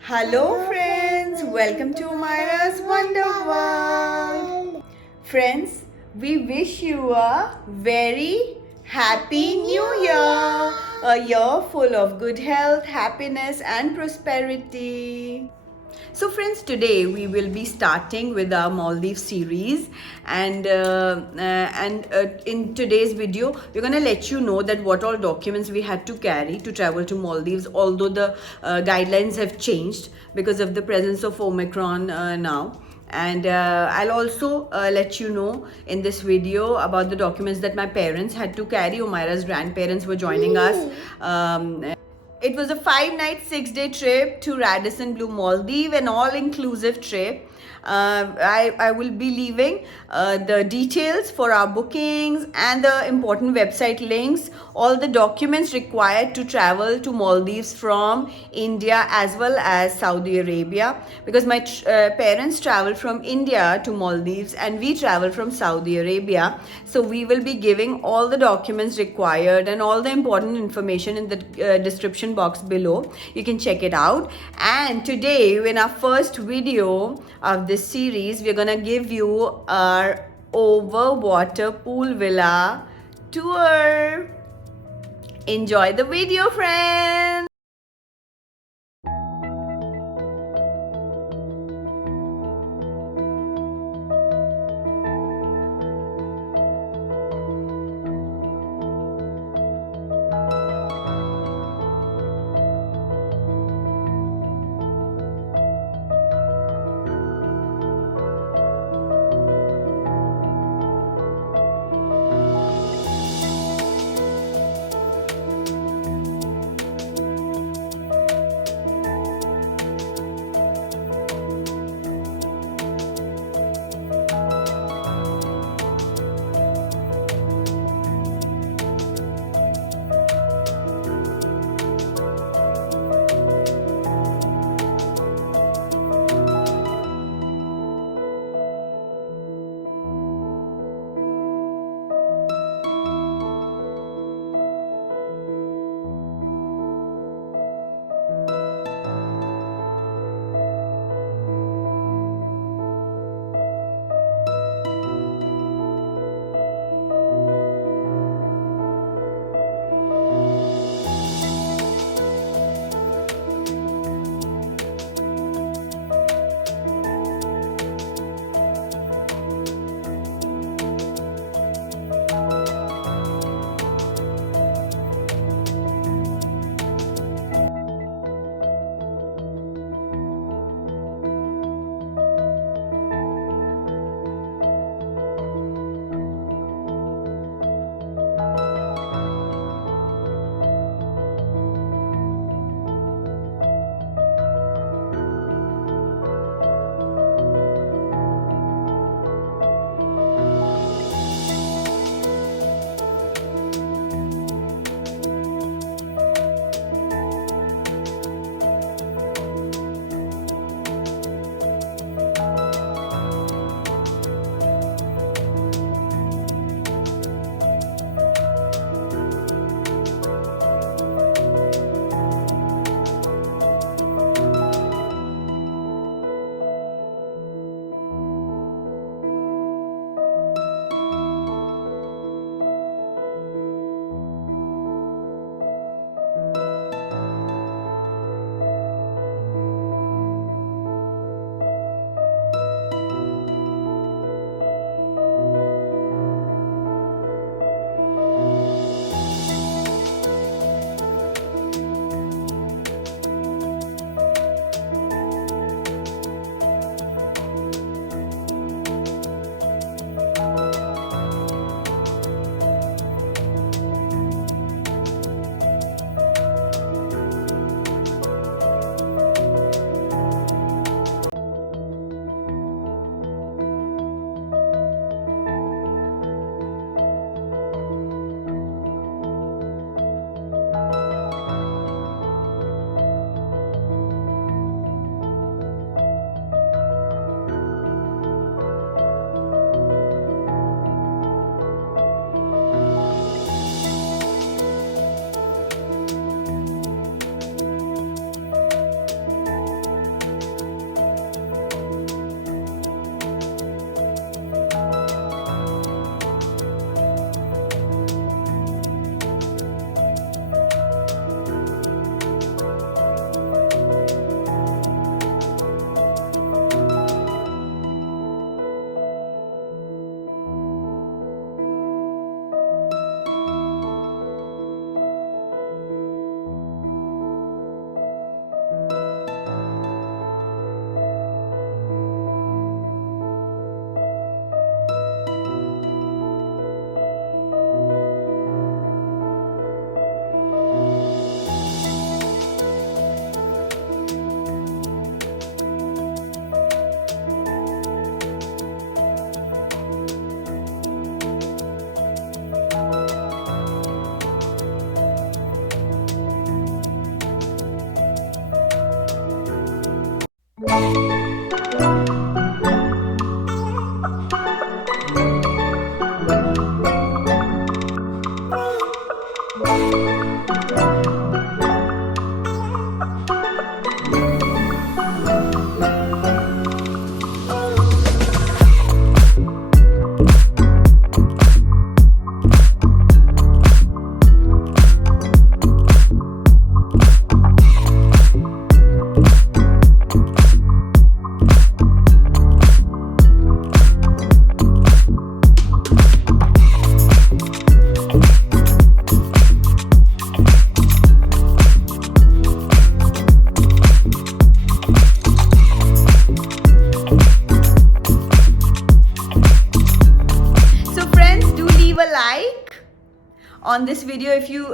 Hello friends, welcome to Omairaas Wonderworld. Friends, we wish you a very happy new year. A year full of good health, happiness and prosperity. So friends, today we will be starting with our Maldives series, and in today's video we're going to let you know that what all documents we had to carry to travel to Maldives, although the guidelines have changed because of the presence of Omicron now. And I'll also let you know in this video about the documents that my parents had to carry. Omaira's grandparents were joining us. It was a 5-night, 6-day trip to radissonblumaldives, an all-inclusive trip. I will be leaving the details for our bookings and the important website links, all the documents required to travel to Maldives from India as well as Saudi Arabia, because my parents travel from India to Maldives and we travel from Saudi Arabia. So we will be giving all the documents required and all the important information in the description box below. You can check it out. And today, in our first video of this series, we're gonna give you our overwater pool villa tour. Enjoy the video, friends. on this video if you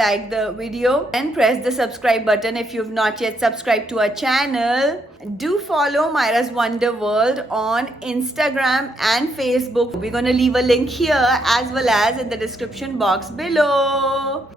like the video, and press the subscribe button if you've not yet subscribed to our channel. Do follow Omairaas Wonder World on Instagram and Facebook. We're gonna leave a link here as well as in the description box below.